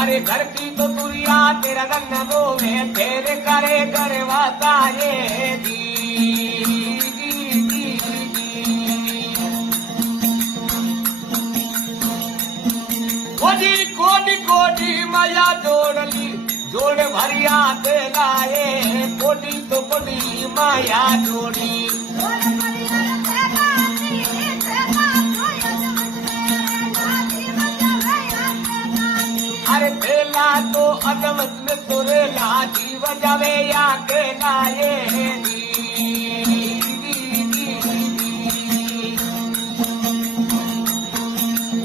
अरे घर की तो दुनिया तेरा रंग बोवे तेरे करे करवाता ये जी जी जी कोडी कोडी कोडी माया जोड़ली जोड़ भरिया ते लाए कोडी तो कोडी माया जोड़ी अरे तेला तो अदमत में तोरे लाजी बजावे या के लाए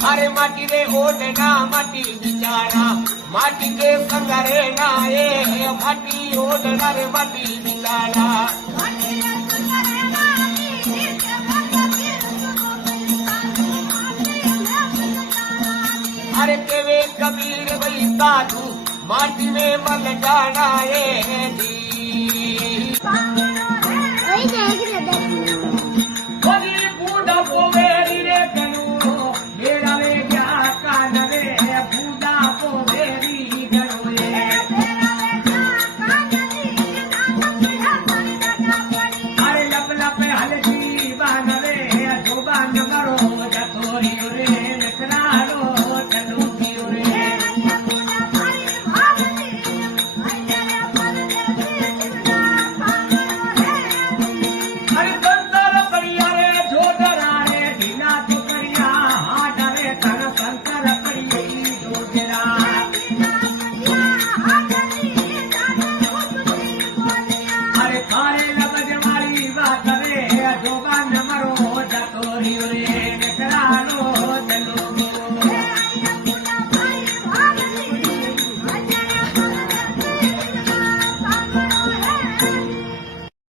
अरे माटी रे ओढ़ना माटी बिचारा माटी के संगरे नाए माटी ओढ़ना रे माटी बिचारा अरे केवे कबीर भाई साधु माटी में मन जाना है जी